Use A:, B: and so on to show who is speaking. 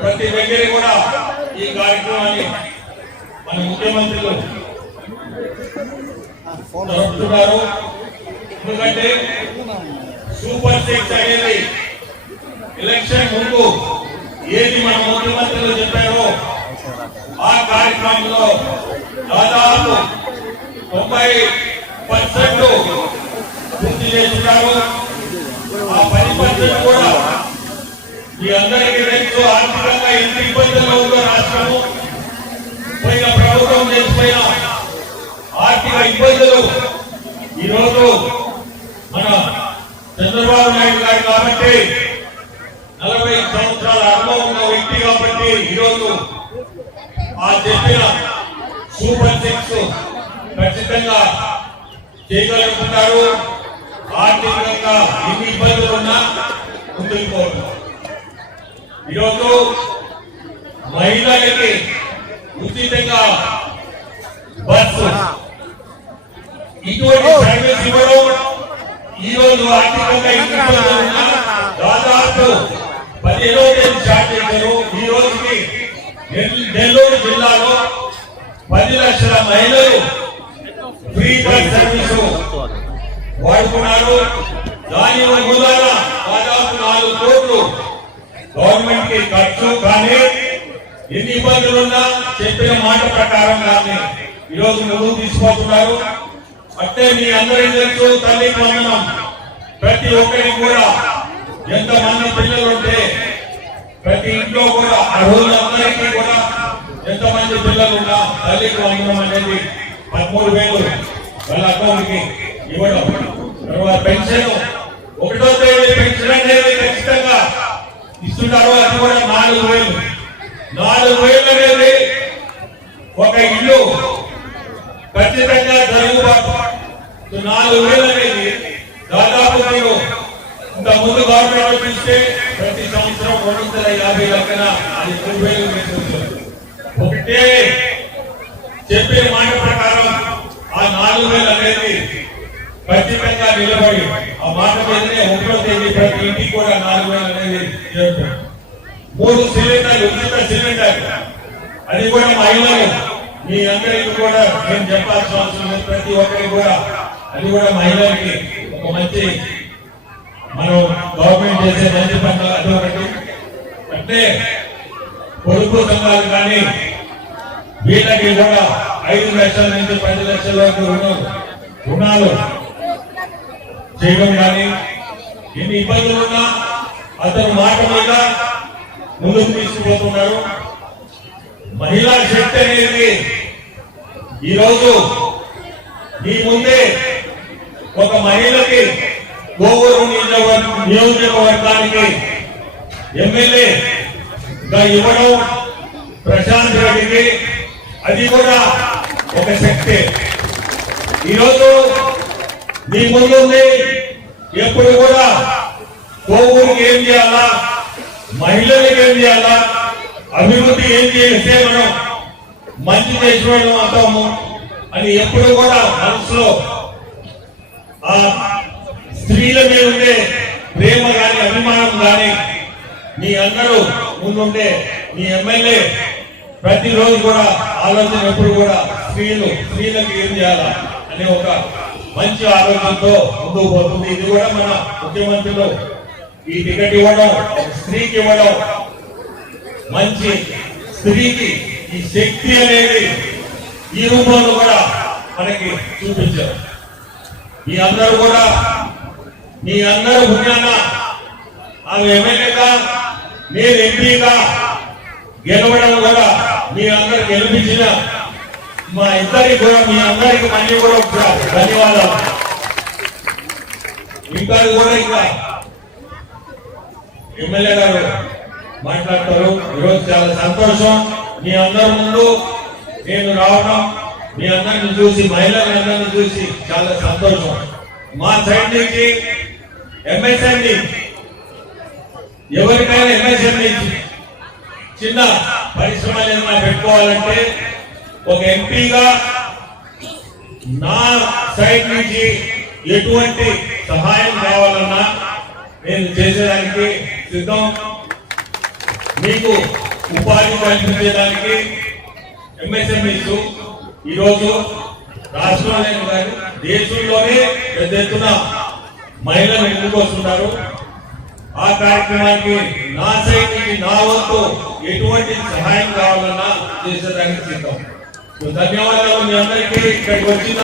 A: ప్రతి దగ్గర కూడా ఈ కార్యక్రమాన్ని మన ముఖ్యమంత్రులు జరుపుతున్నారు. ఎందుకంటే సూపర్ సిక్స్ అనేది ఎలక్షన్ ముందు ఏది మన ముఖ్యమంత్రులు చెప్పారో ఆ కార్యక్రమంలో దాదాపు తొంభై పర్సెంట్ పూర్తి చేస్తున్నారు. ఆ పది పర్సెంట్ కూడా మీ అందరికీ తెలుసు ఆర్థిక చంద్రబాబు నాయుడు గారు కాబట్టి నలభై సంవత్సరాల అనుభవం ఉన్న వ్యక్తి కాబట్టి ఈరోజు ఆ చెప్పిన సూపర్ సిక్స్ ఖచ్చితంగా చేయగలుగుతున్నారు. ఆర్థికంగా ఎన్ని ఇబ్బందులు ఉన్నా ముందుకు పోతున్నారు ఈరోజు మహిళలకి ఉచితంగా బస్సు. ఇటువంటి సర్వీస్ ఇవ్వడం ఈ రోజు ఆర్థికంగా దాదాపు పదిహేనో తేదీ స్టార్ట్ చేశారు ఈ రోజుకి నెల్- నెల్లూరు జిల్లాలో పది లక్షల మహిళలు ఫ్రీ బస్ సర్వీసు వాడుకున్నారు దాని మూలాన దాదాపు నాలుగు కోట్లు గవర్నమెంట్కి ఖర్చు. కానీ ఎన్ని ఇబ్బందులున్నా చెప్పిన మాట ప్రకారం కానీ ఈరోజు ముందుకు తీసుకుపోతున్నారు అంటే మీ అందరికీ తెలుసు తల్లి వందనం. ప్రతి ఒక్కరికి కూడా ఎంతమంది పిల్లలు ఉంటే ప్రతి ఇంట్లో కూడా ఆ రోజు అందరికీ కూడా ఎంతమంది పిల్లలు ఉన్నా తల్లికి వందనం అనేది పదమూడు వేలు వాళ్ళ అకౌంట్కి ఇవ్వడం. తర్వాత పెన్షన్ ఒకటో తేదీ పెన్షన్ అనేది ఖచ్చితంగా ఇస్తున్నారు అది కూడా నాలుగు వేలు. నాలుగు వేలు అనేది ఒక ఇల్లు ఖచ్చితంగా నాలుగు వేలు అనేది దాదాపు మీరు ఇంత ముందు గవర్నమెంట్ చూస్తే ప్రతి సంవత్సరం రెండు వందల యాభై లెక్కన అది మూడు వేలు ఒకటే చెప్పే మాట ప్రకారం ఆ నాలుగు వేలు అనేది ఖచ్చితంగా నిలబడి ఆ మాట మీదనే ఒకటో తేదీ ప్రతి ఇంటికి కూడా నాలుగు వేలు అనేది మూడు సిలిండర్లు ఉచిత సిలిండర్ అది కూడా మహిళలు మీ అందరికీ కూడా నేను చెప్పాల్సిన అవసరం ప్రతి ఒక్కరికి కూడా అది కూడా మహిళలకి ఒక మంచి మనం గవర్నమెంట్ చేసే మంచి పనులు అటువంటి అంటే పొదుపు సంఘాలు కానీ వీళ్ళకి కూడా ఐదు లక్షల నుంచి పది లక్షల వరకు రుణం రుణాలు చేయడం కానీ ఎన్ని ఇబ్బందులు ఉన్నా అతను మాట మీద ముందుకు తీసుకుపోతున్నారు. మహిళా శక్తి అనేది ఈరోజు మీ ముందే ఒక మహిళకి కోవూరు నియోజకవర్గానికి ఎమ్మెల్యే ఇవ్వడం ప్రశాంత్ రెడ్డికి అది కూడా ఒక శక్తి. ఈరోజు మీ ముందుంది ఎప్పుడు కూడా కోవూరుకి ఏం చేయాలా? మహిళలకు ఏం చేయాలా? అభివృద్ధి ఏం చేస్తే మనం మంచి చేసిన వాళ్ళం అవుతాము అని ఎప్పుడు కూడా మనసులో ఆ స్త్రీల మీద ఉండే ప్రేమ గాని అభిమానం గాని మీ అందరూ ముందుండే మీ ఎమ్మెల్యే ప్రతిరోజు కూడా ఆలోచన ఎప్పుడు కూడా స్త్రీలు స్త్రీలకు ఏం చేయాలా అనే ఒక మంచి ఆలోచనతో ముందుకు పోతుంది. ఇది కూడా మన ముఖ్యమంత్రులు ఈ టికెట్ ఇవ్వడం స్త్రీకి ఇవ్వడం. మంచి స్త్రీకి ఈ శక్తి అనేది ఈ రూపంలో కూడా మనకి చూపించారు. మీ అందరూ కూడా మీ అందరూ పుణ్యాన ఆమె ఎమ్మెల్యేగా నేను ఎంపీగా గెలవడం కూడా మీ అందరు గెలిపించిన మా ఇద్దరికి కూడా మీ అందరికి మళ్ళీ కూడా ధన్యవాదాలు. ఇంకా కూడా ఇంకా ఎమ్మెల్యే గారు మాట్లాడతారు. ఈరోజు చాలా సంతోషం. మీ అందరి ముందు నేను రావడం మీ అందరిని చూసి మహిళలందరిని చూసి చాలా సంతోషం. మా సైడ్ నుంచి ఎంఎస్ఎండి ఎవరికైనా ఎంఎస్ఎండి చిన్న పరిశ్రమలు ఏమైనా పెట్టుకోవాలంటే ఒక ఎంపీగా నా సైడ్ నుంచి ఎటువంటి సహాయం కావాలన్నా నేను చేసేదానికి సిద్ధం. మీకు ఉపాధి కల్పించేదానికి ఎంఎస్ఎంఈస్ ఈరోజు రాష్ట్రంలోనే కాదు దేశంలోనే పెద్ద ఎత్తున మహిళలు ఎందుకు వస్తున్నారు ఆ కార్యక్రమానికి నా సైడ్ నుంచి నా వంతు ఎటువంటి సహాయం కావాలన్నా చేసేదానికి సిద్ధం. ధన్యవాదాలు మీ అందరికీ. ఇక్కడికి వచ్చిన